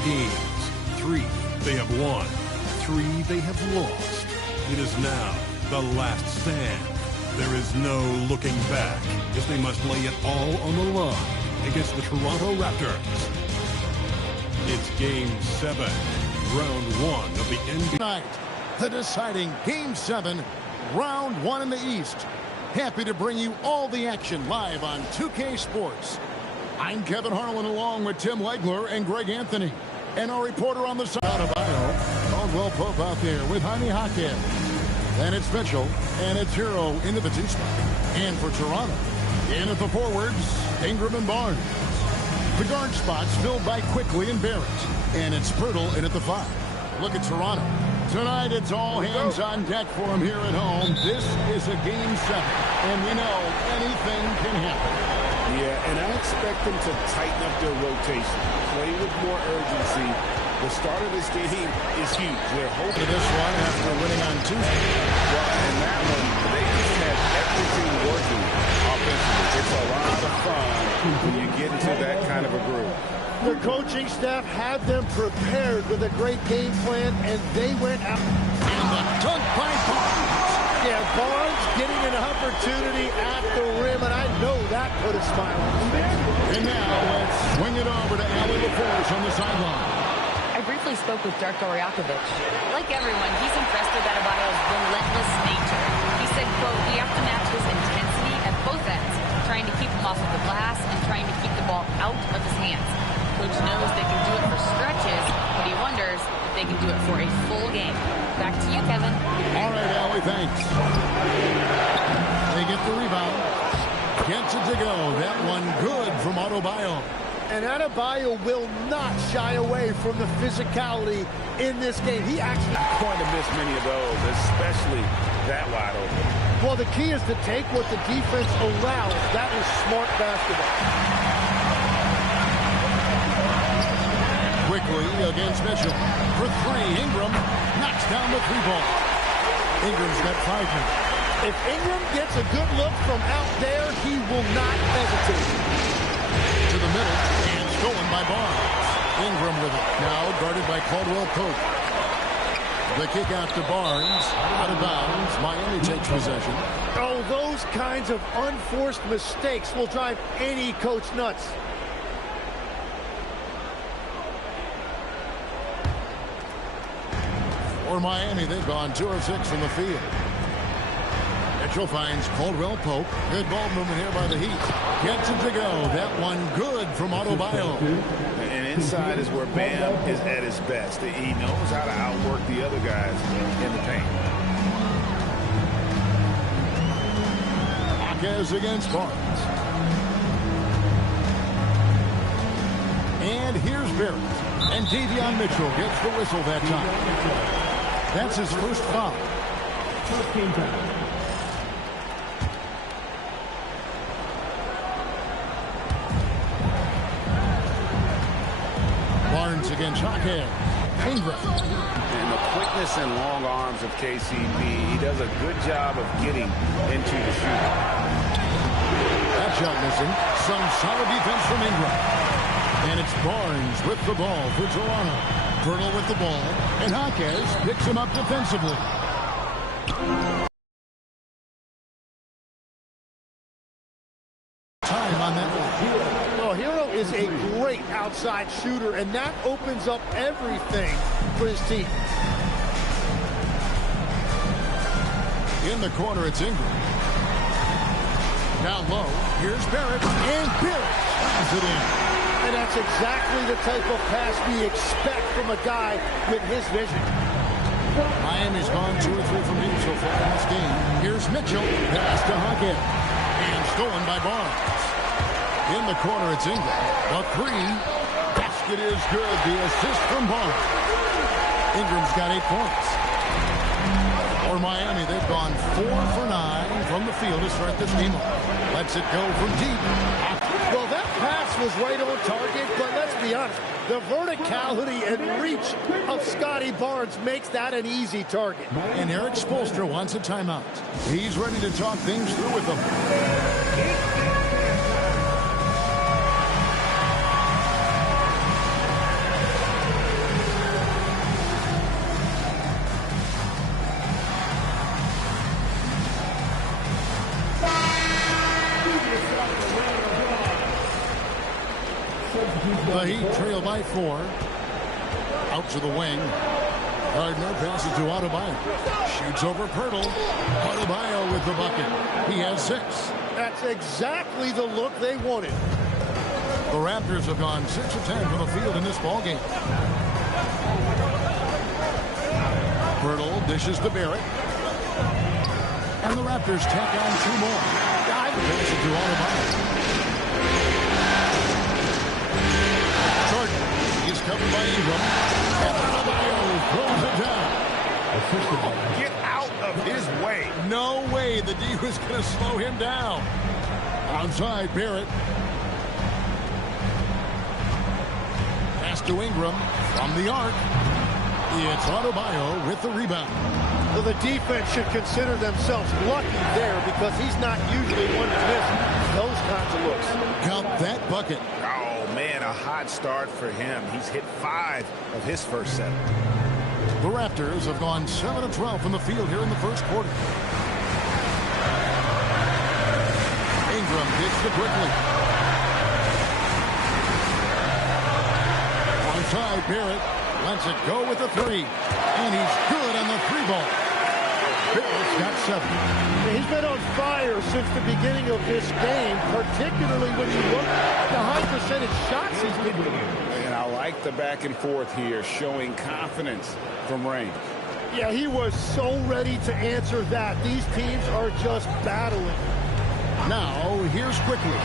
games. 3 they have won. 3 they have lost. It is now the last stand. There is no looking back as they must lay it all on the line against the Toronto Raptors. It's Game 7, Round 1 of the NBA. Tonight, the deciding Game 7, Round 1 in the East. Happy to bring you all the action live on 2K Sports. I'm Kevin Harlan along with Tim Legler and Greg Anthony. And our reporter on the side of Iowa, Caldwell Pope out there with Jaime Jaquez. And it's Mitchell, and it's Hero into the 2 spot. And for Toronto, in at the forwards, Ingram and Barnes. The guard spots filled by Quickly and Barrett. And it's Pirtle in at the 5. Look at Toronto. Tonight, it's all hands on deck for them here at home. This is a Game 7, and we know anything can happen. Yeah, and I expect them to tighten up their rotation, play with more urgency. The start of this game is huge. They're hoping this one after winning on Tuesday. Well, and that one, they just have everything working offensively. It's a lot of fun when you get into that kind of a groove. The coaching staff had them prepared with a great game plan, and they went out. And the dunk by Barnes. Yeah, Barnes getting an opportunity at the rim, and I know that put a smile on his face. And now let's swing it over to Allie LaForce on the sideline. I briefly spoke with Darko Rajakovic. Like everyone, he's impressed with Adebayo's relentless nature. He said, quote, "We have to match his intensity at both ends, trying to keep him off of the glass and trying to keep the ball out of his hands. Coach knows they can do it for stretches, but he wonders if they can do it for a full game." Back to you, Kevin. All right, Allie, thanks. They get the rebound. Gets it to go. That one good from Adebayo. And Adebayo will not shy away from the physicality in this game. He actually Going to miss many of those, especially that wide open. Well, the key is to take what the defense allows. That is smart basketball. Quickly against Mitchell. For 3, Ingram knocks down the 3 ball. Ingram's got 5 minutes. If Ingram gets a good look from out there, he will not hesitate. To the middle, and stolen by Barnes. Ingram with it. Now guarded by Caldwell Pope. The kick out to Barnes. Out of bounds. Miami takes possession. Oh, those kinds of unforced mistakes will drive any coach nuts. For Miami, they've gone 2 of 6 from the field. Mitchell finds Caldwell Pope. Good ball movement here by the Heat. Gets it to go. That one good from Adebayo. And inside is where Bam is at his best. He knows how to outwork the other guys in the paint. Jaquez against Barnes. And here's Barrett. And Davion Mitchell gets the whistle that time. That's his first foul. Barnes against Jaquez. Ingram. And the quickness and long arms of KCP, he does a good job of getting into the shooter. That shot missing. Some solid defense from Ingram. And it's Barnes with the ball for Toronto. Pirtle with the ball. And Jaquez picks him up defensively. Time on that one. Well, Hero is a great outside shooter, and that opens up everything for his team. In the corner, it's Ingram. Down low, here's Barrett, and Barrett slams it in. And that's exactly the type of pass we expect from a guy with his vision. Miami's gone 2 or 3 from deep so far in this game. Here's Mitchell, pass to Jaquez, and stolen by Barnes. In the corner, it's Ingram. A 3. Basket is good. The assist from Barnes. Ingram's got 8 points. For Miami, they've gone 4 for 9 from the field to start this game off. Lets it go from deep. Well, that pass was right on target, but let's be honest, the verticality and reach of Scotty Barnes makes that an easy target. And Eric Spoelstra wants a timeout. He's ready to talk things through with them. The Heat trail by 4. Out to the wing. Gardner passes to Adebayo. Shoots over Pirtle. Adebayo with the bucket. He has 6. That's exactly the look they wanted. The Raptors have gone 6 of 10 from the field in this ballgame. Pirtle dishes to Barrett. And the Raptors tack on 2 more. Pass it to Adebayo. Jordan, he's covered by Ingram. And Adebayo throws it down. Get out of his way. No way the D was going to slow him down. Outside, Barrett. Pass to Ingram from the arc. It's Adebayo with the rebound. So the defense should consider themselves lucky there because he's not usually one to miss those kinds of looks. Count that bucket. Oh, man, a hot start for him. He's hit 5 of his first 7. The Raptors have gone 7 of 12 from the field here in the first quarter. Ingram hits the quickly. Onside, Barrett lets it go with the 3. And he's good on the 3 ball. Barrett's got 7. He's been on fire since the beginning of this game, particularly when you look at the high percentage shots he's been getting. And I like the back and forth here, showing confidence from range. Yeah, he was so ready to answer that. These teams are just battling. Now, here's quickly.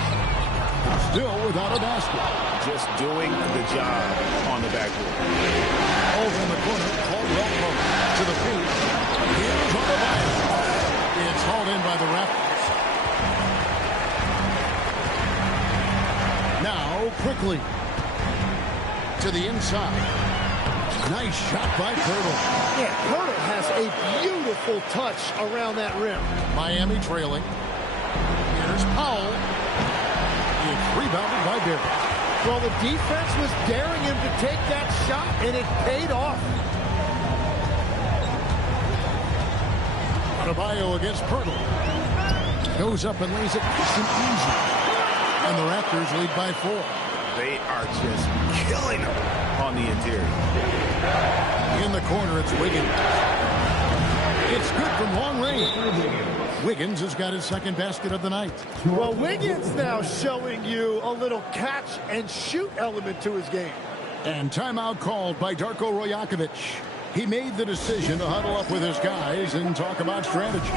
Still without a basket. Just doing the job on the backboard. Over in the corner, Caldwell to the feet. Here's Adebayo. It's hauled in by the Raptors. Now, quickly. To the inside. Nice shot by Pirtle. Yeah, Pirtle has a beautiful touch around that rim. Miami trailing. Here's Powell. It's rebounded by Barrett. Well, the defense was daring him to take that shot, and it paid off. Adebayo against Pirtle. Goes up and lays it nice and easy. And the Raptors lead by 4. They are just killing him on the interior. In the corner, it's Wiggins. It's good from long range. Wiggins has got his 2nd basket of the night. Well, Wiggins now showing you a little catch and shoot element to his game. And timeout called by Darko Rajakovic. He made the decision to huddle up with his guys and talk about strategy.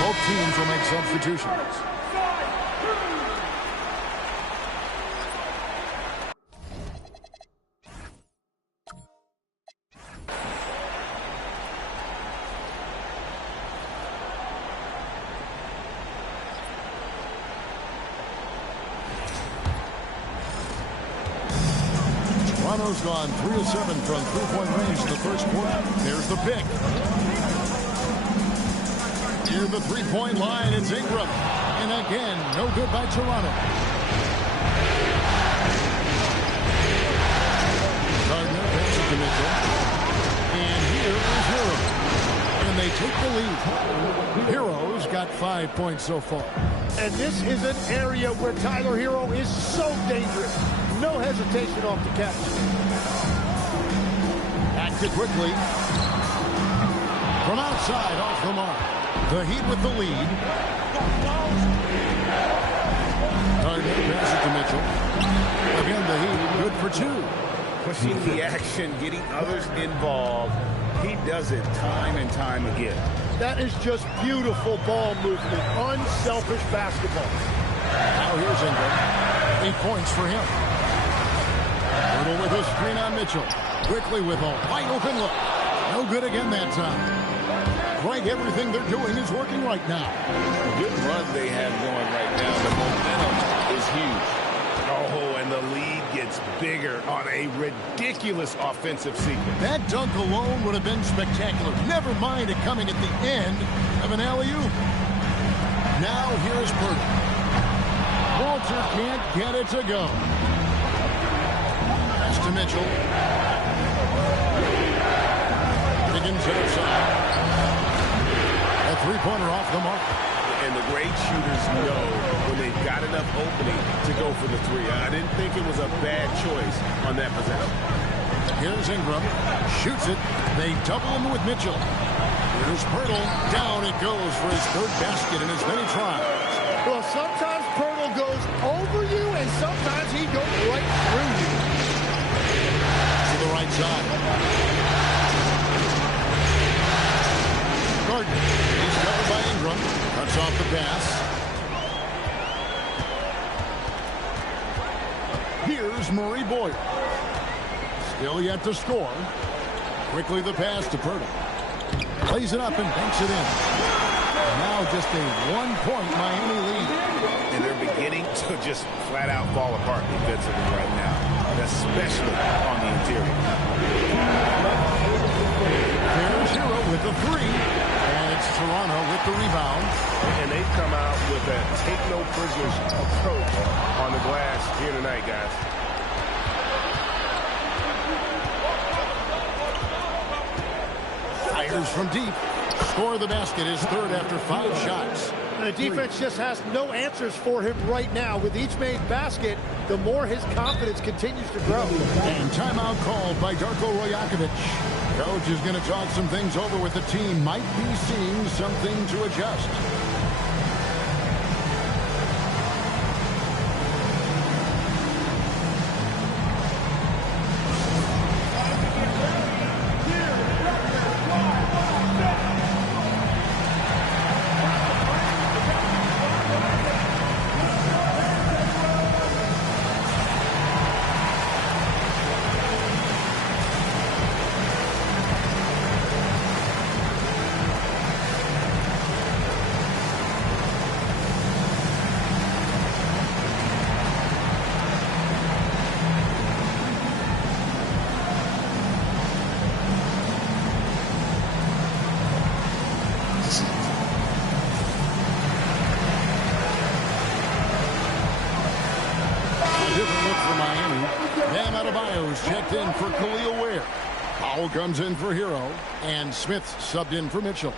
Both teams will make substitutions. Toronto's gone 3 of 7 from 3-point range in the first quarter. There's the pick. Near the 3-point line, it's Ingram. And again, no good by Toronto. Gardner passes to Mitchell. And here is Hero. And they take the lead. Hero's got 5 points so far. And this is an area where Tyler Hero is so dangerous. No hesitation off the catch. Acted quickly. From outside, off the mark. The Heat with the lead. Gardner passes to Mitchell. Again, the Heat good for 2. Pushing the action, getting others involved. He does it time and time again. That is just beautiful ball movement. Unselfish basketball. Now here's Ingram. 8 points for him. Hurdle with a screen on Mitchell. Quickly with a wide open look. No good again that time. Greg, everything they're doing is working right now. Good run they have going right now. The momentum is huge. Oh, and the lead gets bigger on a ridiculous offensive sequence. That dunk alone would have been spectacular. Never mind it coming at the end of an alley-oop. Now here's Purdy. Walter can't get it to go. Pass to Mitchell. Higgins outside. A three-pointer off the mark. And the great shooters know when they've got enough opening to go for the three. I didn't think it was a bad choice on that possession. Here's Ingram. Shoots it. They double him with Mitchell. Here's Pirtle. Down it goes for his third basket in as many tries. Well, sometimes Pirtle goes over you, and sometimes he goes right through you. To the right side. Gardner. He's covered by Ingram. Cuts off the pass. Here's Murray Boyd. Still yet to score. Quickly the pass to Purdy. Plays it up and banks it in. Now just a 1-point Miami lead. And they're beginning to just flat out fall apart defensively right now, especially on the interior. There's Hero with the three. And it's Toronto with the rebound. And they've come out with a take-no-prisoners approach on the glass here tonight, guys. Fires from deep. Score the basket, his third after 5 shots. The defense just has no answers for him right now. With each made basket, the more his confidence continues to grow. And timeout called by Darko Rajakovic. Coach is going to talk some things over with the team. Might be seeing something to adjust. Checked in for Khalil Ware. Powell comes in for Hero. And Smith subbed in for Mitchell.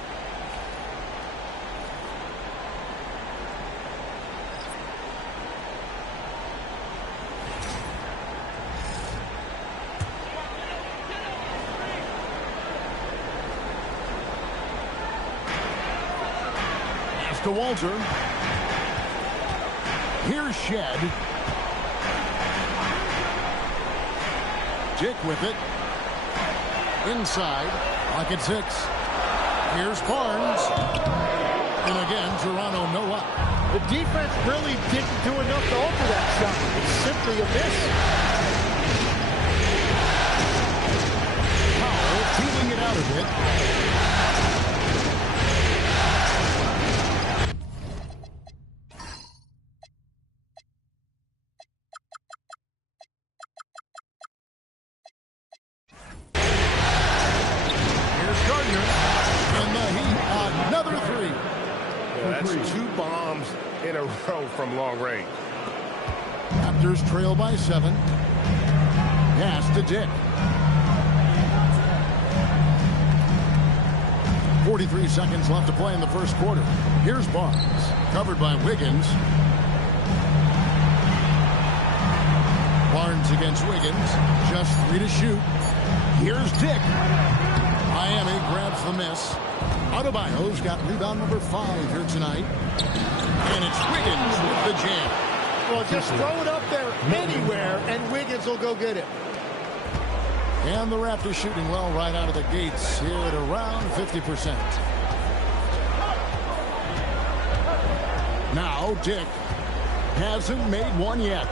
Pass to Walter. Here's Shed. Dick with it. Inside. Pocket 6. Here's Barnes. And again, Toronto no up. The defense really didn't do enough to alter that shot. It's simply a miss. Powell feeling it out a bit. From long range. Raptors trail by 7. Pass to Dick. 43 seconds left to play in the first quarter. Here's Barnes. Covered by Wiggins. Barnes against Wiggins. Just 3 to shoot. Here's Dick. Miami grabs the miss. Adebayo's got rebound number 5 here tonight. And it's Wiggins with the jam. Well, just throw it up there anywhere, and Wiggins will go get it. And the Raptors shooting well right out of the gates here at around 50%. Now Dick hasn't made one yet.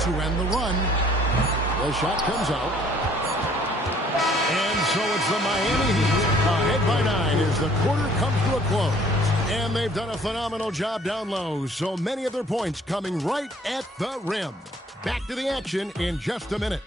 To end the run. The shot comes out. And so it's the Miami Heat ahead by 9 as the quarter comes to a close. And they've done a phenomenal job down low. So many of their points coming right at the rim. Back to the action in just a minute.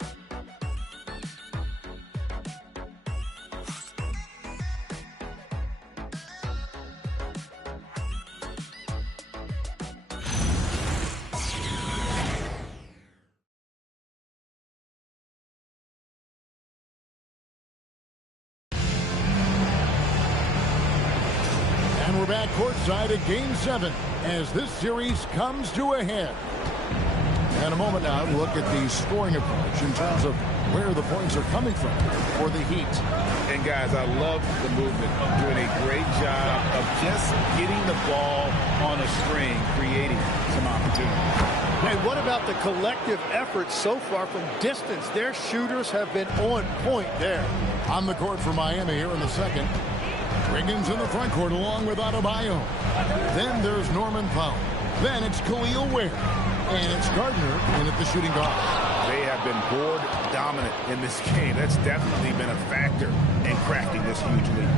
And we're back courtside at Game 7 as this series comes to a head. And a moment now to look at the scoring approach in terms of where the points are coming from for the Heat. And guys, I love the movement. Doing a great job of just getting the ball on a string, creating some opportunity. Hey, what about the collective effort so far from distance? Their shooters have been on point there. On the court for Miami here in the second. Wiggins in the front court along with Adebayo. Then there's Norman Powell. Then it's Khalil Ware. And it's Gardner in at the shooting guard. They have been board dominant in this game. That's definitely been a factor in cracking this huge lead.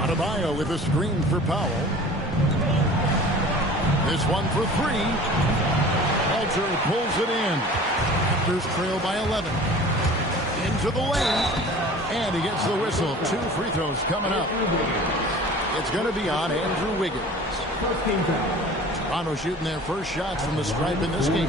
Adebayo with a screen for Powell. This one for 3. Walter pulls it in. Raptors trail by 11. Into the lane. And he gets the whistle. 2 free throws coming up. It's going to be on Andrew Wiggins. Toronto shooting their first shots from the stripe in this game.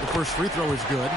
The first free throw is good.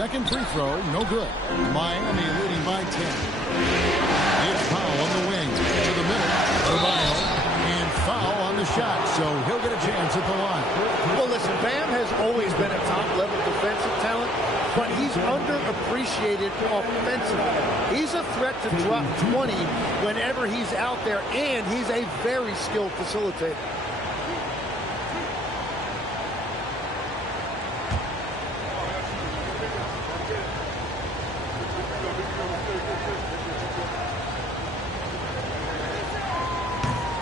Second free throw, no good. Miami leading by 10. It's Powell on the wing. To the middle. Adebayo. And foul on the shot. So he'll get a chance at the line. Well, listen, Bam has always been a top-level defensive talent, but he's underappreciated offensively. He's a threat to drop 20 whenever he's out there, and he's a very skilled facilitator.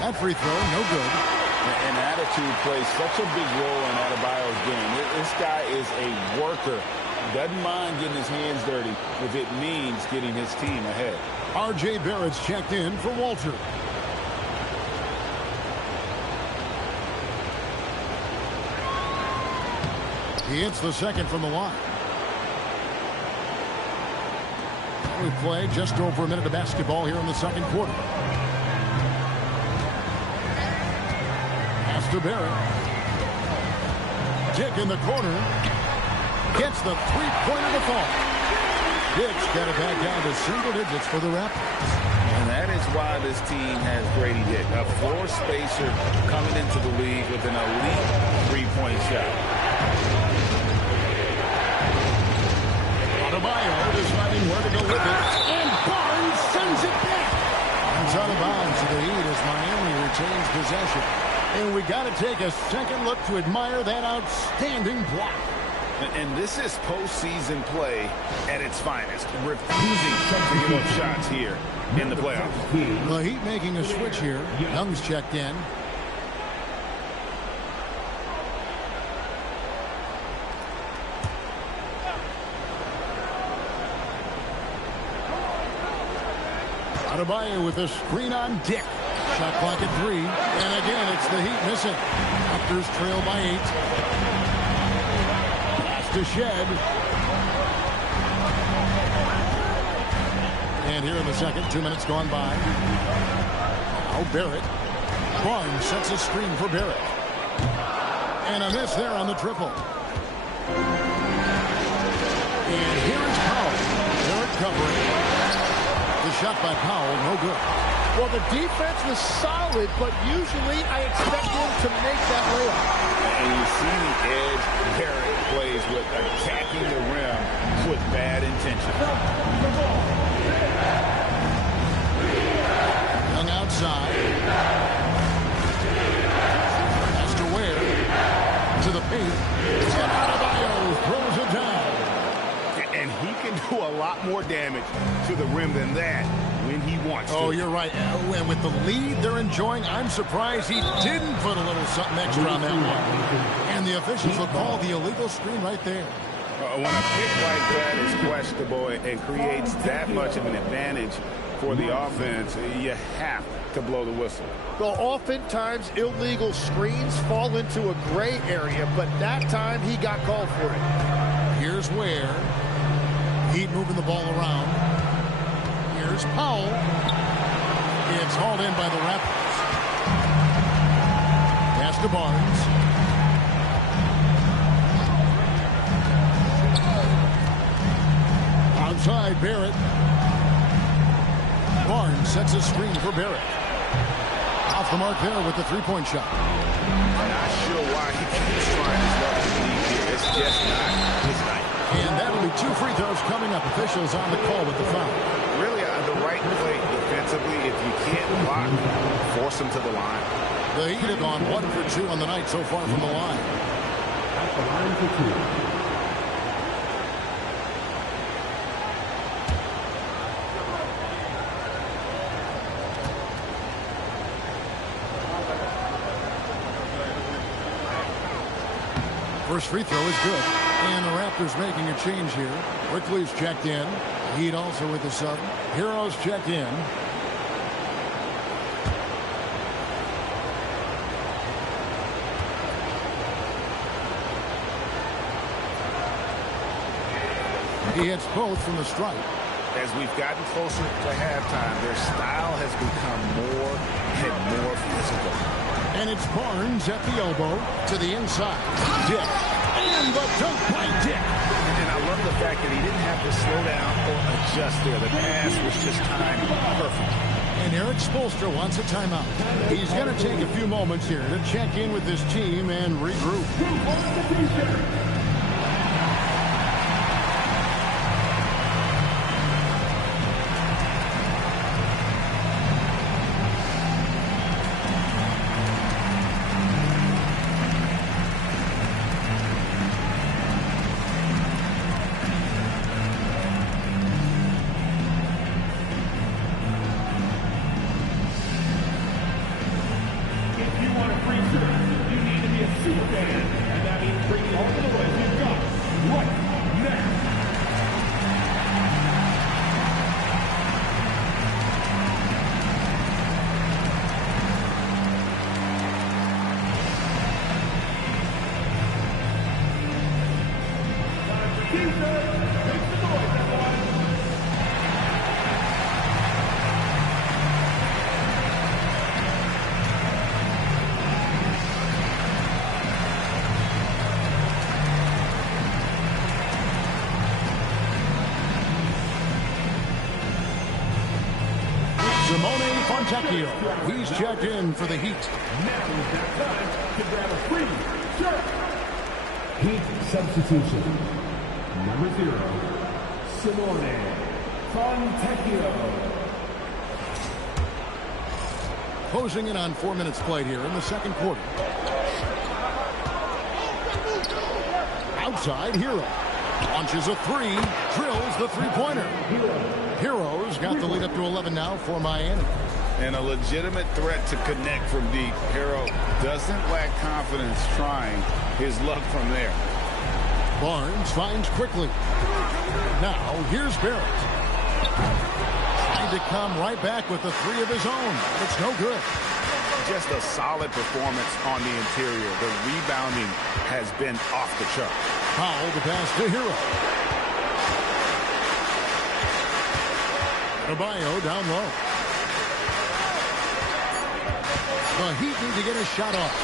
That free throw, no good. And attitude plays such a big role in Adebayo's game. This guy is a worker. Doesn't mind getting his hands dirty if it means getting his team ahead. R.J. Barrett's checked in for Walter. He hits the second from the line. We play just over a minute of basketball here in the second quarter. To Barrett. Dick in the corner. Gets the three-pointer to fall. Dick's got it back down to single digits for the Raptors. And that is why this team has Grady Dick, a floor spacer coming into the league with an elite three-point shot. Adebayo deciding where to go with it. And Barnes sends it back. It's out of bounds to the Heat as Miami retains possession. And we got to take a second look to admire that outstanding block. And this is postseason play at its finest. Refusing to give up shots here in the playoffs. The Heat making a switch here. Young's checked in. Adebayo with a screen on Dick. Shot clock at 3. And again, it's the Heat missing. Raptors trail by 8. to Shed. And here in the second, 2 minutes gone by. Now Barrett. Barnes sets a screen for Barrett. And a miss there on the triple. And here is Powell. Barrett covering. The shot by Powell, no good. Well, the defense was solid, but usually I expect him to make that layup. And you see the edge Barrett plays with, attacking the rim with bad intention. Young outside. Has to Ware. To the paint. And Adebayo throws it down. And he can do a lot more damage to the rim than that when he wants to. Oh, you're right. And with the lead they're enjoying, I'm surprised he didn't put a little something extra on that one. And the officials will call the illegal screen right there. When a pick like that is questionable and creates that much of an advantage for the offense, you have to blow the whistle. Well, oftentimes illegal screens fall into a gray area, but that time he got called for it. Here's Ware. Heat moving the ball around. Here's Powell. It's hauled in by the Raptors. Pass to Barnes. Outside Barrett. Barnes sets a screen for Barrett. Off the mark there with the three-point shot. Not sure why he keeps trying his luck to lead here. It's just not his night. And that'll be 2 free throws coming up. Officials on the call with the foul. Really, the right play defensively. If you can't block, force him to the line. The Heat have gone 1 for 2 on the night so far from the line. At the line for 2. First free throw is good. And the Raptors making a change here. Quickly's checked in. Heat also with the sub. Heroes checked in. He hits both from the stripe. As we've gotten closer to halftime, their style has become more and more physical. And it's Barnes at the elbow to the inside. Dick. And the dunk by Dick. And I love the fact that he didn't have to slow down or adjust there. The pass was just timed perfect. And Eric Spoelstra wants a timeout. He's going to take a few moments here to check in with his team and regroup. He's checked in for the Heat. Now is that time to grab a free shirt. Heat substitution. Number 0, Simone Fontecchio. Closing in on 4 minutes played here in the second quarter. Outside, Hero. Launches a three. Drills the three-pointer. Hero's got the lead up to 11 now for Miami. And a legitimate threat to connect from deep. Hero doesn't lack confidence trying his luck from there. Barnes finds quickly. Now, here's Barrett. Trying to come right back with the three of his own. It's no good. just a solid performance on the interior. The rebounding has been off the chart. Powell the pass to Hero. Adebayo down low. The Heat need to get a shot off.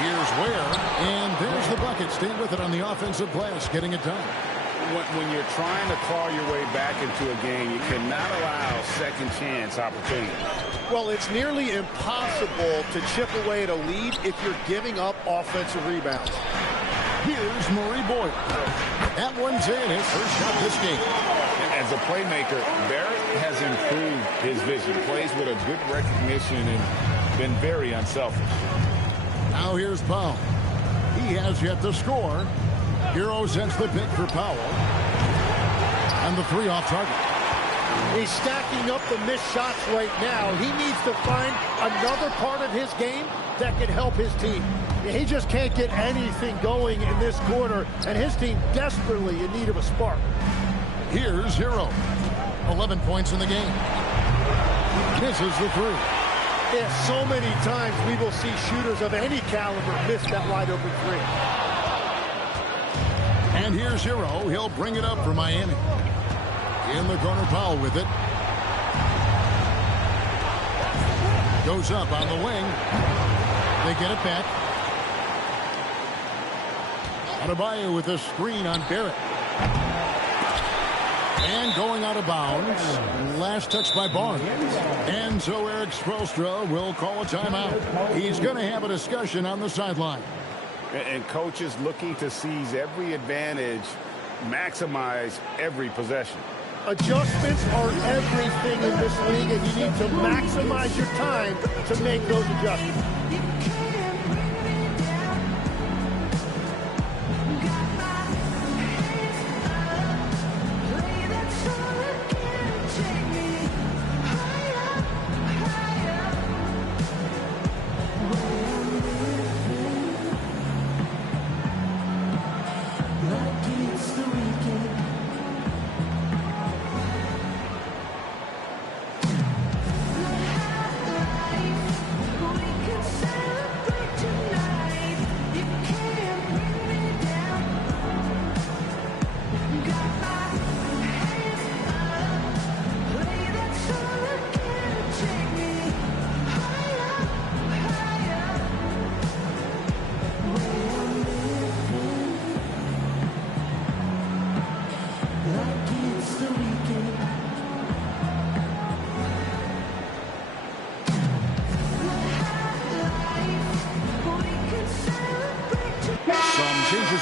Here's Ware, and there's the bucket. Stay with it on the offensive glass, getting it done. When you're trying to claw your way back into a game, you cannot allow second chance opportunities. Well, it's nearly impossible to chip away at a lead if you're giving up offensive rebounds. Here's Murray Boyd. That one's in. His first shot this game. As a playmaker, Barrett has improved his vision. Plays with a good recognition and been very unselfish. Now here's Powell. He has yet to score. Hero sends the pick for Powell. And the three off target. He's stacking up the missed shots right now. He needs to find another part of his game that can help his team. He just can't get anything going in this quarter, and his team desperately in need of a spark. Here's Hero. 11 points in the game. Misses the three. Yeah, so many times we will see shooters of any caliber miss that wide open three. And here's Hero. He'll bring it up for Miami. In the corner, Powell with it. Goes up on the wing. They get it back. Adebayo with a screen on Barrett. And going out of bounds. Last touch by Barnes. And so Eric Spoelstra will call a timeout. He's going to have a discussion on the sideline. And coaches looking to seize every advantage, maximize every possession. Adjustments are everything in this league, and you need to maximize your time to make those adjustments.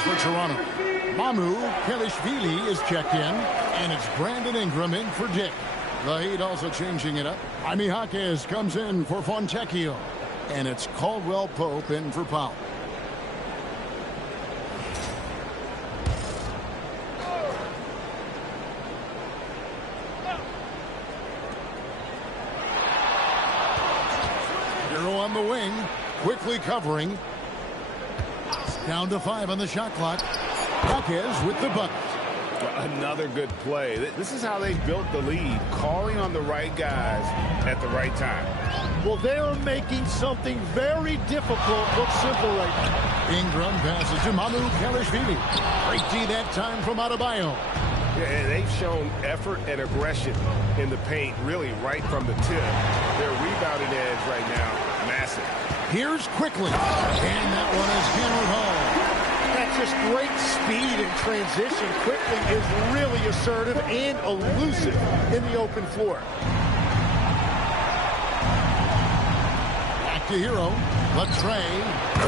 For Toronto, Mamu Kelishvili is checked in, and it's Brandon Ingram in for Dick. The Heat also changing it up. Jaime Jaquez comes in for Fontecchio, and it's Caldwell Pope in for Powell. Hero on the wing, quickly covering. Down to 5 on the shot clock. Jaquez with the bucket. Another good play. This is how they built the lead, calling on the right guys at the right time. Well, they are making something very difficult look simple right now. Ingram passes to Mamu Kelishvili. Great D that time from Adebayo. Yeah, they've shown effort and aggression in the paint, really right from the tip. Their rebounding edge right now, massive. Here's quickly, and that one is hammered home. That's just great speed and transition. Quickly is really assertive and elusive in the open floor. Back to Hero. Latrey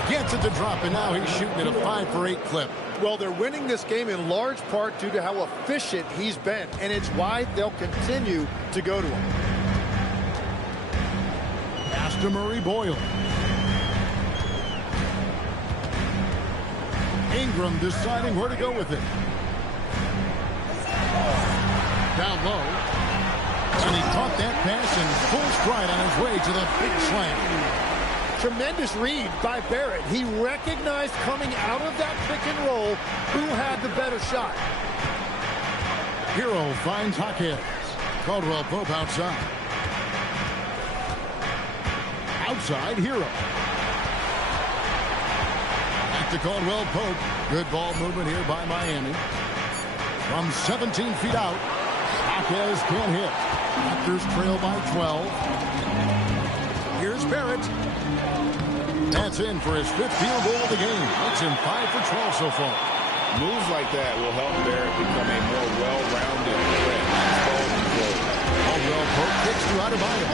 gets it to drop, and now he's shooting at a 5 for 8 clip. Well, they're winning this game in large part due to how efficient he's been, and it's why they'll continue to go to him. Pass to Murray Boyle. Ingram deciding where to go with it. Down low. And he caught that pass in full stride on his way to the big slam. Tremendous read by Barrett. He recognized coming out of that pick and roll who had the better shot. Hero finds Jaquez. Caldwell Pope outside. outside Hero. Back to Caldwell Pope. Good ball movement here by Miami. From 17 feet out, Jaquez can't hit. Raptors trail by 12. Here's Barrett. That's in for his 5th field goal of the game. Makes him 5 for 12 so far. Moves like that will help Barrett become a more well-rounded threat. Ball control. Caldwell Pope kicks to Adebayo.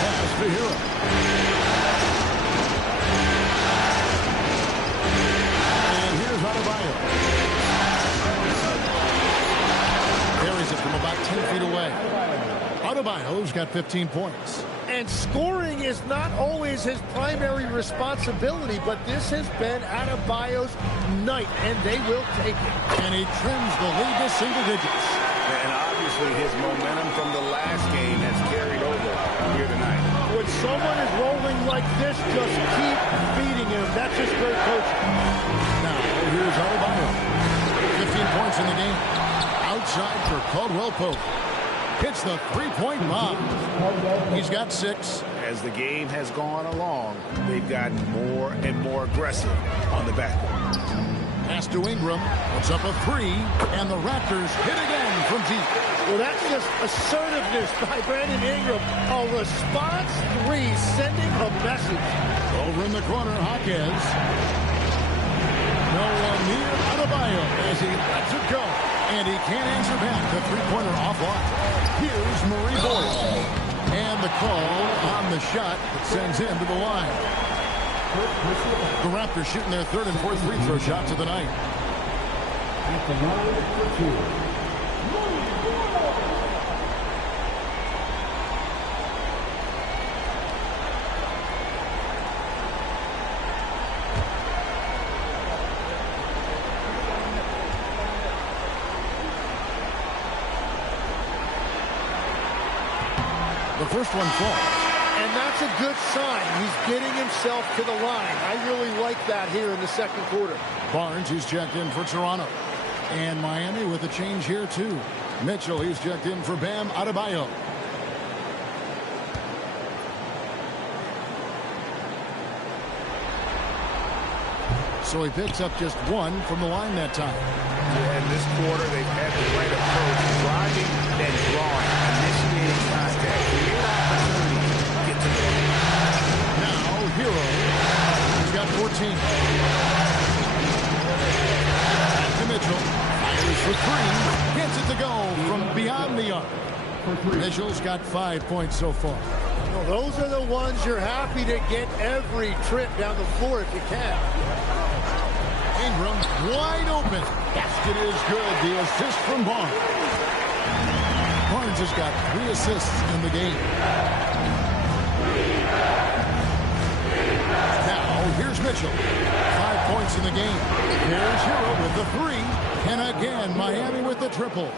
Pass to Hero. And here's Adebayo. Carries it from about 10 feet away. Adebayo's got 15 points. And scoring is not always his primary responsibility, but this has been Adebayo's night, and they will take it. And he trims the lead to single digits. And obviously his momentum from the last game has carried over here tonight. When someone is rolling like this, just keep feeding him. That's just great coaching. Now, here's Adebayo. 15 points in the game. Outside for Caldwell Pope. Hits the three-point bomb. He's got 6. As the game has gone along, they've gotten more and more aggressive on the backcourt. Pass to Ingram. Puts up a 3. And the Raptors hit again from deep. Well, that's just assertiveness by Brandon Ingram. A response 3, sending a message. Over in the corner, Jaquez. No one near Adebayo as he lets it go. And he can't answer back. The three-pointer offline. Here's Murray Boyle. And the call on the shot that sends him to the line. The Raptors shooting their 3rd and 4th free throw shots of the night. At the line for 2. The first one falls. And that's a good sign. He's getting himself to the line. I really like that here in the second quarter. Barnes, he's checked in for Toronto. And Miami with a change here, too. Mitchell, he's checked in for Bam Adebayo. So he picks up just 1 from the line that time. Yeah, in this quarter, they've had the right approach, driving and drawing, initiating contact, create opportunities, get to the line. Now, Hero. He's got 14. Back to Mitchell. Fires for 3. Gets it to go from beyond the arc. Mitchell's got 5 points so far. Well, those are the ones you're happy to get every trip down the floor if you can. Ingram wide open. Basket is good. The assist from Barnes. Barnes has got 3 assists in the game. Now here's Mitchell. 5 points in the game. Here's Hero with the 3. And again, Miami with the triple.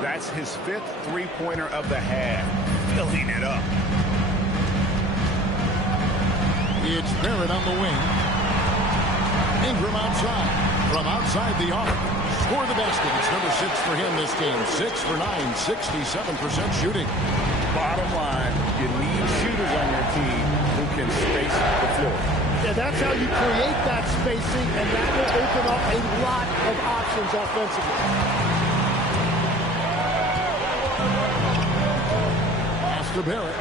That's his 5th three-pointer of the half. Filling it up. It's Barrett on the wing. Ingram outside. From outside the arc. Score the basket. It's number 6 for him this game. 6 for 9. 67% shooting. Bottom line, you need shooters on your team who can space the floor. Yeah, that's how you create that spacing, and that will open up a lot of options offensively. Pass to Barrett.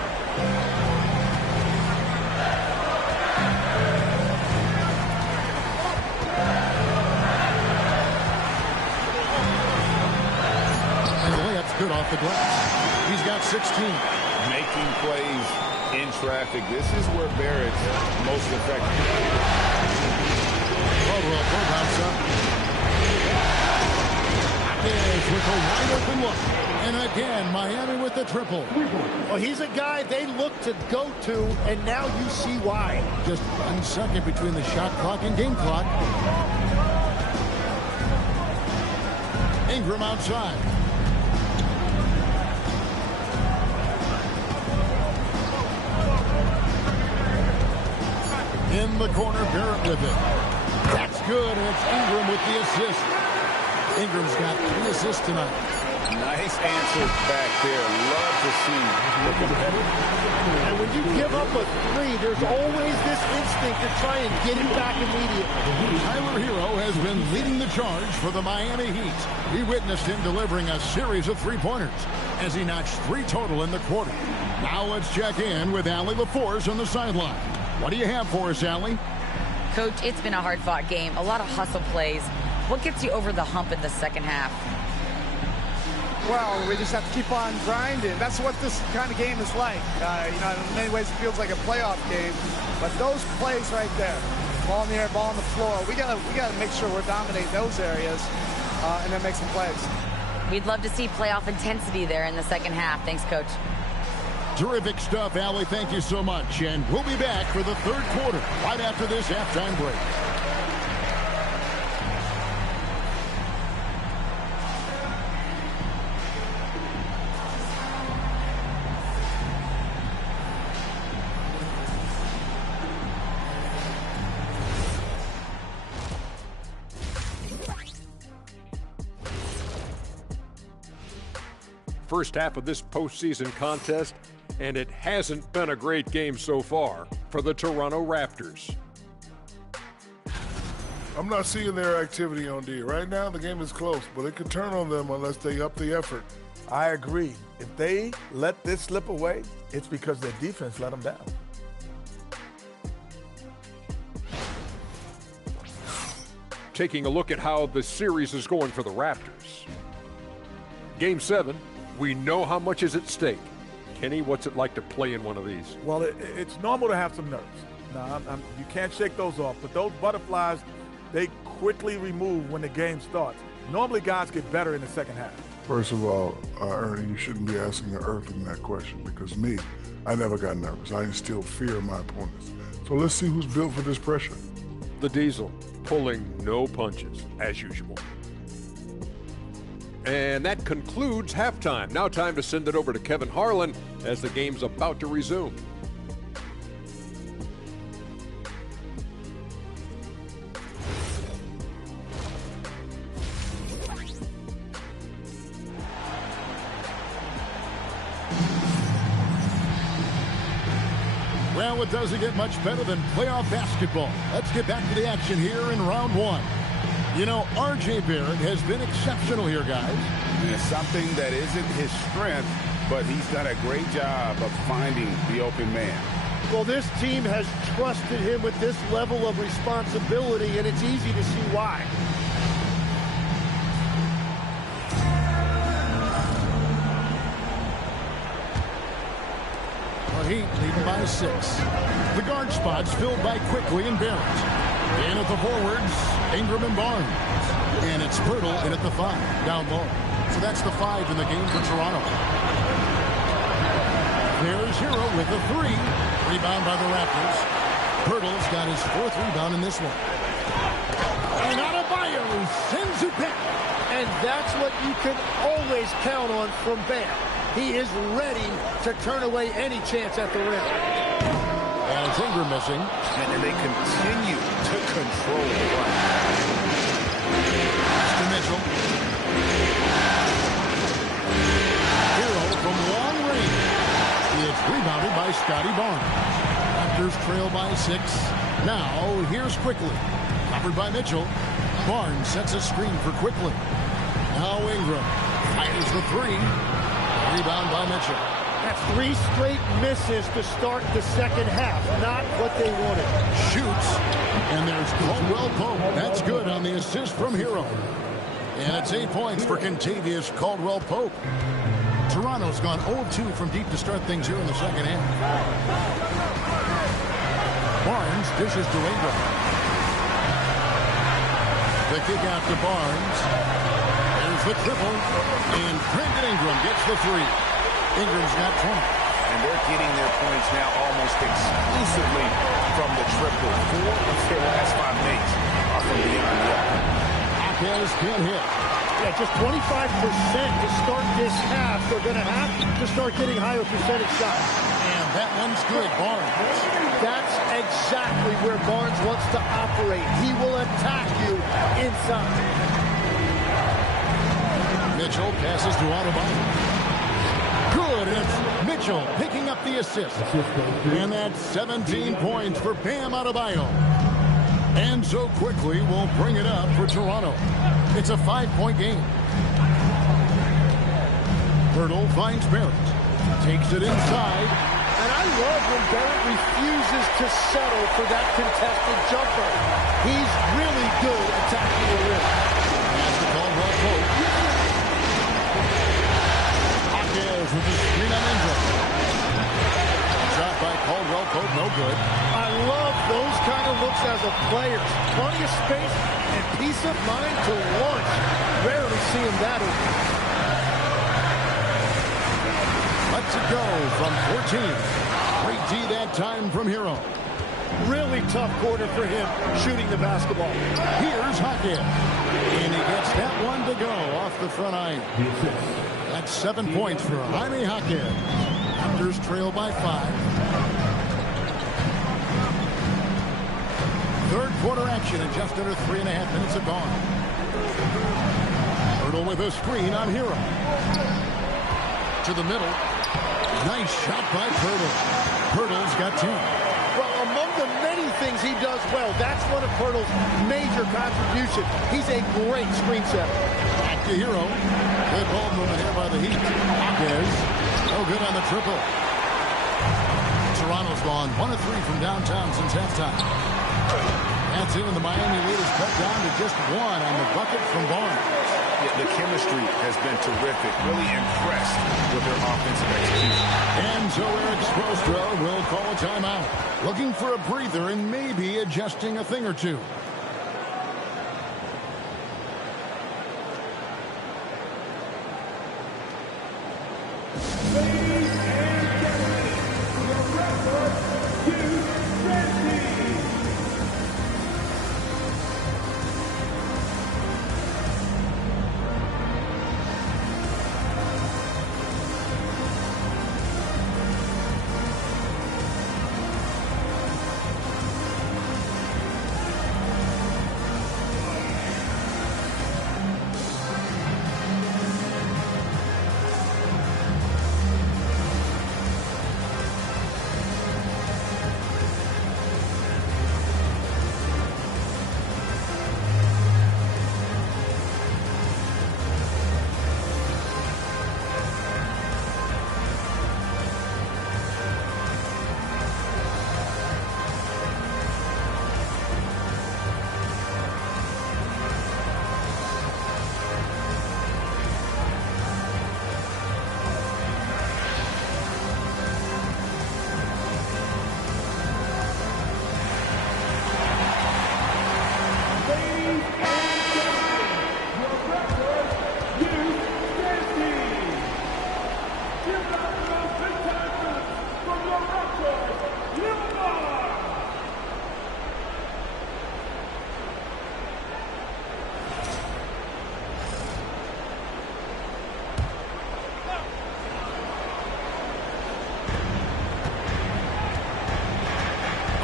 Good off the glass. He's got 16. Making plays in traffic. This is where Barrett's most effective. Caldwell Pope outside. Is with a wide open look. And again, Miami with the triple. Well, he's a guy they look to go to, and now you see why. Just 1 second between the shot clock and game clock. Ingram outside. In the corner, Barrett with it. That's good, and it's Ingram with the assist. Ingram's got 3 assists tonight. Nice answer back there. Love to see the competitor. And when you give up a three, there's always this instinct to try and get it back immediately. Tyler Hero has been leading the charge for the Miami Heat. We witnessed him delivering a series of three-pointers as he notched 3 total in the quarter. Now let's check in with Allie LaForce on the sideline. What do you have for us, Allie? Coach, it's been a hard-fought game. A lot of hustle plays. What gets you over the hump in the second half? Well, we just have to keep on grinding. That's what this kind of game is like. In many ways, it feels like a playoff game. But those plays right there, ball in the air, ball on the floor, we gotta make sure we're dominating those areas and then make some plays. We'd love to see playoff intensity there in the second half. Thanks, Coach. Terrific stuff, Allie. Thank you so much. And we'll be back for the third quarter right after this halftime break. First half of this postseason contest, and it hasn't been a great game so far for the Toronto Raptors. I'm not seeing their activity on D. Right now, the game is close, but it could turn on them unless they up the effort. I agree. If they let this slip away, it's because their defense let them down. Taking a look at how the series is going for the Raptors. Game 7, we know how much is at stake. Kenny, what's it like to play in one of these? Well, it's normal to have some nerves. Now, you can't shake those off, but those butterflies, they quickly remove when the game starts. Normally, guys get better in the second half. First of all, Ernie, you shouldn't be asking the Earthling that question because me, I never got nervous. I instilled fear in my opponents. So let's see who's built for this pressure. The Diesel pulling no punches, as usual. And that concludes halftime. Now time to send it over to Kevin Harlan as the game's about to resume. Well, it doesn't get much better than playoff basketball. Let's get back to the action here in round 1. You know, R.J. Barrett has been exceptional here, guys. It's something that isn't his strength, but he's done a great job of finding the open man. Well, this team has trusted him with this level of responsibility, and it's easy to see why. The Heat leading by 6. The guard spots filled by Quickly and Barrett. In at the forwards, Ingram and Barnes. And it's Pirtle in at the 5, down low. So that's the 5 in the game for Toronto. There's Hero with the 3. Rebound by the Raptors. Pirtle's got his 4th rebound in this one. And Adebayo sends it back. And that's what you can always count on from Bam. He is ready to turn away any chance at the rim. As Ingram missing. And they continue to control the run. To Mitchell. Hero from long range. It's rebounded by Scotty Barnes. Raptors trail by 6. Now, here's Quickly. Covered by Mitchell. Barnes sets a screen for Quickly. Now Ingram fires the 3. Rebound by Mitchell. That's 3 straight misses to start the second half. Not what they wanted. Shoots. And there's Caldwell Pope. That's good on the assist from Hero. And it's 8 points for Kentavious Caldwell Pope. Toronto's gone 0-2 from deep to start things here in the second half. Barnes dishes to Ingram. The kick out to Barnes. There's the triple. And Brandon Ingram gets the 3. Ingram's got 20. And they're getting their points now almost exclusively from the triple. 4 of their last 5 makes are from beyond the arc. Hopkins can't hit. Yeah, just 25% to start this half. They're going to have to start getting higher percentage shots. And that one's good, Barnes. That's exactly where Barnes wants to operate. He will attack you inside. Mitchell passes to Adebayo. Good. It's Mitchell picking up the assist. And that's 17 points for Bam Adebayo. And so quickly will bring it up for Toronto. It's a 5-point game. Hurdle finds Barrett. Takes it inside. And I love when Barrett refuses to settle for that contested jumper. He's really good attacking the rim. That's the Caldwell Pope. Hawkins with the screen on Ingram. Shot by Caldwell Pope, no good. I love those kind of looks as a player. Plenty of space and peace of mind to launch. Rarely see him that open. Let's it go from 14. Great D that time from Hero. Really tough quarter for him shooting the basketball. Here's Hawkins. And he gets that one to go off the front iron. That's 7 points for Jaime Hawkins. Raptors trail by 5. Third quarter action in just under 3.5 minutes have gone. Hurdle with a screen on Hero. To the middle. Nice shot by Hurdle. Hurdle's got 10. Well, among the many things he does well, that's one of Hurdle's major contributions. He's a great screen setter. Back to Hero. Good ball movement here by the Heat. Hawkins. No good on the triple. Toronto's gone 1 of 3 from downtown since halftime. That's it, and the Miami lead is cut down to just 1 on the bucket from Barnes. Yeah, the chemistry has been terrific. Really impressed with their offensive execution. And so Eric Spoelstra will call a timeout. Looking for a breather and maybe adjusting a thing or two.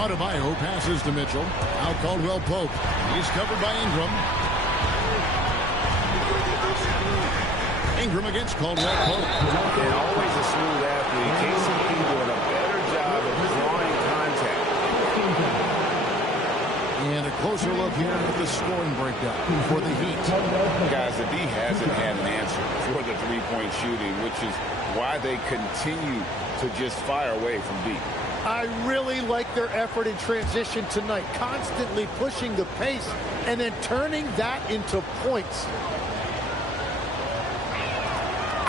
Adebayo passes to Mitchell. Now Caldwell Pope. He's covered by Ingram. Ingram against Caldwell Pope. And always a smooth athlete. KCP doing a better job of drawing contact. And a closer look here at the scoring breakdown for the Heat. Guys, the D hasn't had an answer for the three-point shooting, which is why they continue to just fire away from deep. I really like their effort in transition tonight, constantly pushing the pace and then turning that into points.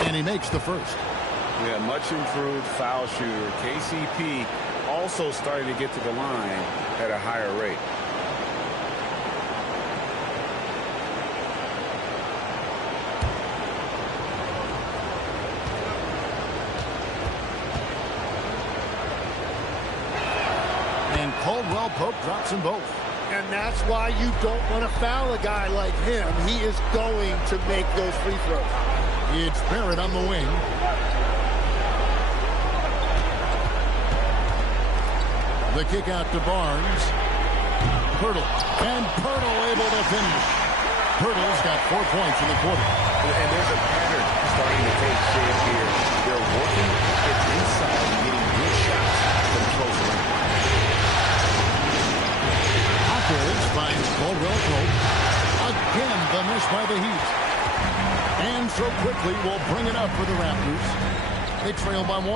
And he makes the first. Yeah, much improved foul shooter. KCP also starting to get to the line at a higher rate. Caldwell Pope drops them both. And that's why you don't want to foul a guy like him. He is going to make those free throws. It's Barrett on the wing. The kick out to Barnes. Hurdle. And Hurdle able to finish. Hurdle's got 4 points in the quarter. And there's a pattern starting to take shape here. They're working it inside and getting good shots from close range. Hawkins finds Caldwell Pope. Again, the miss by the Heat. And so quickly will bring it up for the Raptors. They trail by 1.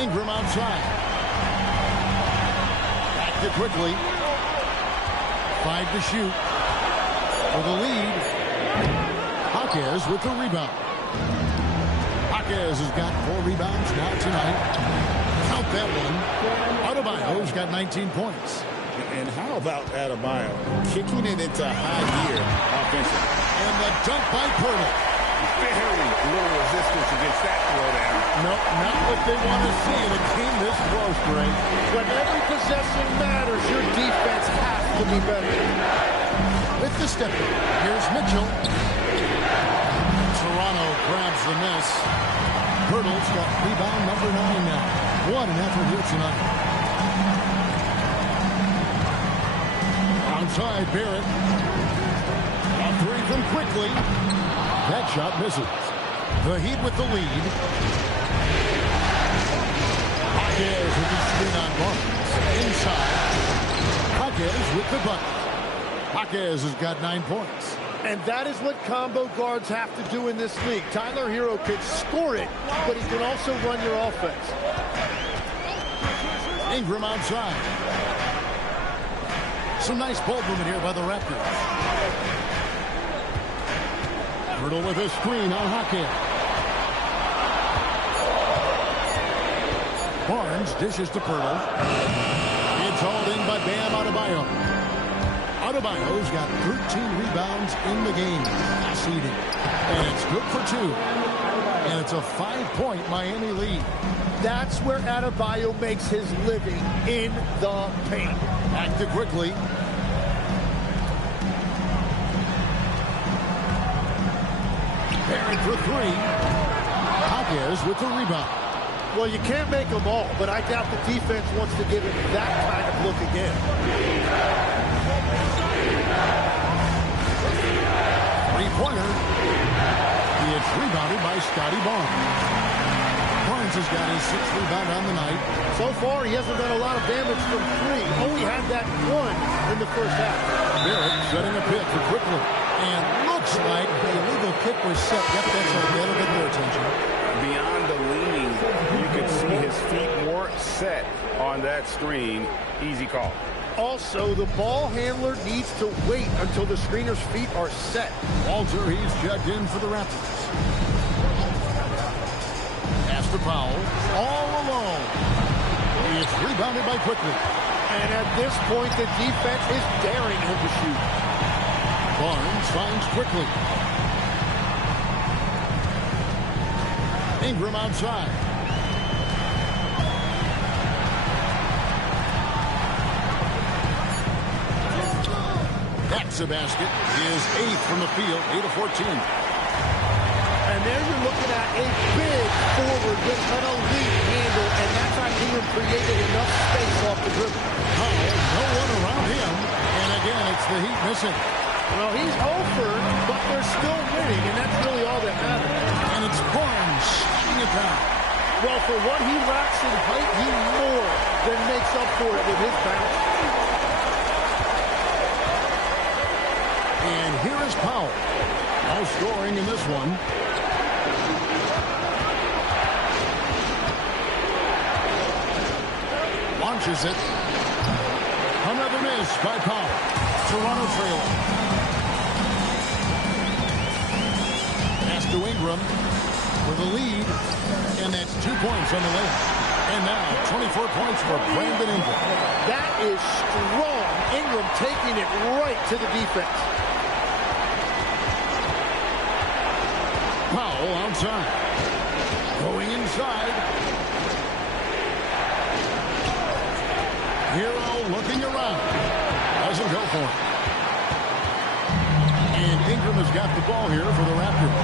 Ingram outside. Back to quickly. 5 to shoot. For the lead. Hawkins with the rebound. Hawkins has got 4 rebounds now tonight. Count that one. Adebayo's got 19 points. And how about Adebayo kicking it into high gear offensively? And the dunk by Pirtle. Very little resistance against that throwdown. No, not what they want to see in a game this close, Greg. When every possession matters, your defense has to be better. With the step in, here's Mitchell. Toronto grabs the miss. Pirtle's got rebound number 9 now. What an effort here tonight. Outside, Barrett. A 3 from quickly. That shot misses. The Heat with the lead. Hawkins with the screen on Barnes. Inside. Hawkins with the bucket. Hawkins has got 9 points. And that is what combo guards have to do in this league. Tyler Hero can score it, but he can also run your offense. Ingram outside. Some nice ball movement here by the Raptors. Pirtle with a screen on Hawkins. Barnes dishes to Pirtle. It's hauled in by Bam Adebayo. Adebayo's got 13 rebounds in the game. Seeding. And it's good for 2. And it's a 5-point Miami lead. That's where Adebayo makes his living, in the paint. Back to quickly. Barrett for 3. Hawkins with the rebound. Well, you can't make them all, but I doubt the defense wants to give him that kind of look again. Three-pointer. It's rebounded by Scotty Barnes. Barnes has got his 6th rebound on the night. So far, he hasn't done a lot of damage from 3. Only had that 1 in the first half. Barrett setting a pick for quickly. And looks like the illegal kick was set. Yep, that's a little bit more attention. Beyond the leaning, you could see his feet weren't set on that screen. Easy call. Also, the ball handler needs to wait until the screener's feet are set. Walter, he's checked in for the Raptors. Pass to Powell, all alone. It's rebounded by quickly. And at this point, the defense is daring him to shoot. Barnes finds quickly. Ingram outside. That's a basket. His 8th from the field, 8 of 14. And there you're looking at a big forward with an elite handle, and that's how Ingram created enough space off the dribble. No one around him, and again, it's the Heat missing. Well, he's over, but they're still winning, and that's really all that matters. And it's Barnes shutting it down. Well, for what he lacks in height, he more than makes up for it with his bounce. And here is Powell. No scoring in this one. Launches it. Another miss by Powell. Toronto trailing. Pass to Ingram for the lead. And that's 2 points on the layup. And now 24 points for Brandon Ingram. That is strong. Ingram taking it right to the defense. Powell outside. Going inside. Hero looking around. Doesn't go for it. And Ingram has got the ball here for the Raptors.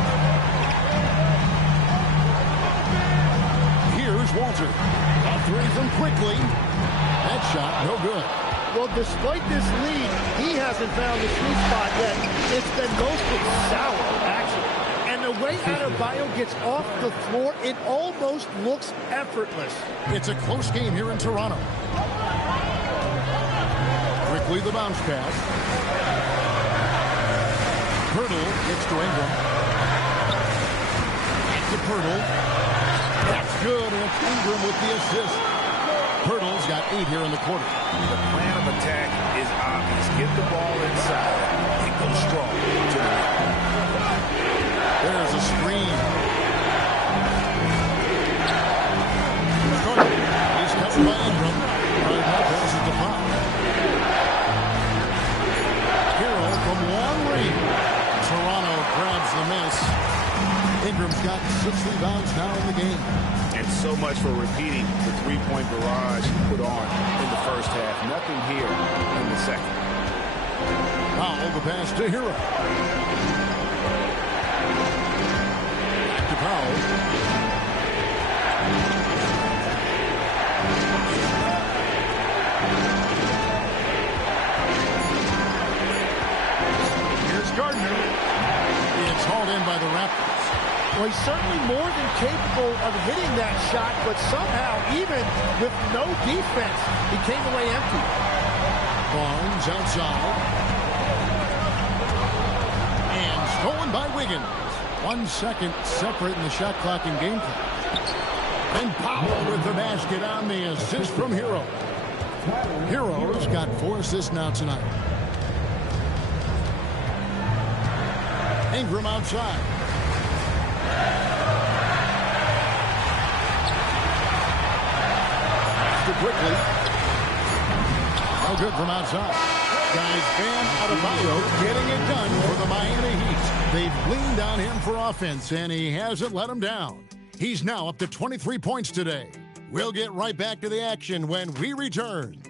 Here's Walter. A 3 from quickly. That shot no good. Well, despite this lead, he hasn't found the sweet spot yet. It's been mostly sour, actually. And the way Adebayo gets off the floor, it almost looks effortless. It's a close game here in Toronto. Quickly the bounce pass. Pirtle gets to Ingram. Back to Pirtle. That's good, and it's Ingram with the assist. Pirtle's got 8 here in the quarter. The plan of attack is obvious. Get the ball inside and go strong to the rim. There's a screen. He's covered by Ingram. Right now passes the foul. Hero from long range. Toronto grabs the miss. Ingram's got 6 rebounds now in the game. And so much for repeating the three-point barrage he put on in the first half. Nothing here in the second. Foul, the pass to Hero. Back to Powell. Here's Gardner. It's hauled in by the Raptors. Well, he's certainly more than capable of hitting that shot, but somehow, even with no defense, he came away empty. Barnes outside. And stolen by Wiggins. 1 second separate in the shot clock and game clock. And Powell with the basket on the assist from Hero. Hero's got 4 assists now tonight. Ingram outside. Quickly. No good from outside. Guys, Bam Adebayo getting it done for the Miami Heat. They've leaned on him for offense, and he hasn't let them down. He's now up to 23 points today. We'll get right back to the action when we return.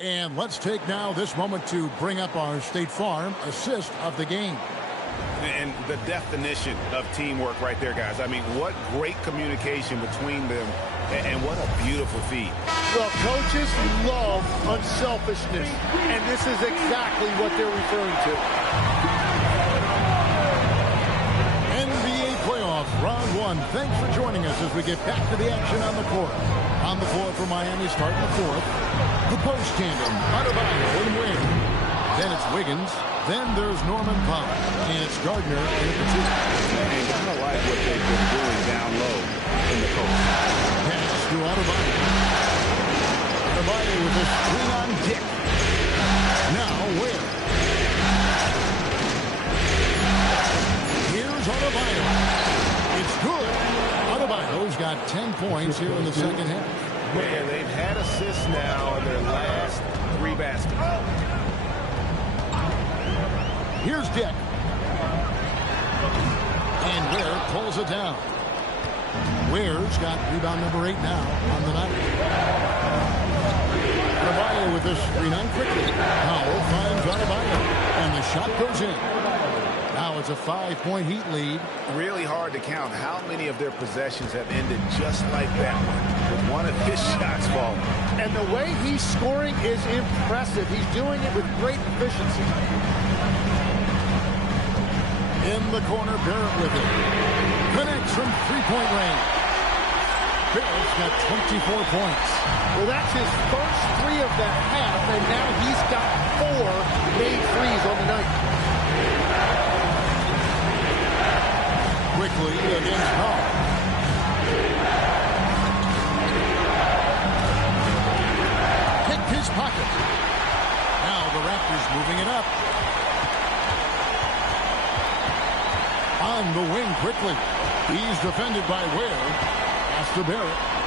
And let's take now this moment to bring up our State Farm assist of the game. And the definition of teamwork right there, guys. I mean, what great communication between them, and what a beautiful feed. Well, coaches love unselfishness, and this is exactly what they're referring to. NBA playoffs, round 1. Thanks for joining us as we get back to the action on the court. On the floor for Miami starting the 4th. The post tandem, Adebayo and Wing. Then it's Wiggins. Then there's Norman Powell. And it's Gardner in at the 2. And kind of like what they've been doing down low in the post. Pass to Adebayo. Adebayo with a screen on Dick. Now where? Here's Adebayo. It's good. Adebayo's got 10 points here in the second half. Man, they've had assists now in their last 3 baskets. Here's Dick. And Ware pulls it down. Ware's got rebound number 8 now on the night. Adebayo with this screen on quickly. Powell finds Adebayo. And the shot goes in. Now it's a 5-point Heat lead. Really hard to count how many of their possessions have ended just like that one, with one of his shots falling. And the way he's scoring is impressive. He's doing it with great efficiency. In the corner, Barrett with it. Connects from 3-point range. Barrett's got 24 points. Well, that's his first 3 of the half, and now he's got 4 made threes on the night. Quickly against Powell. Picked his pocket. Now the Raptors moving it up. On the wing quickly. He's defended by Ware. Pass to Barrett.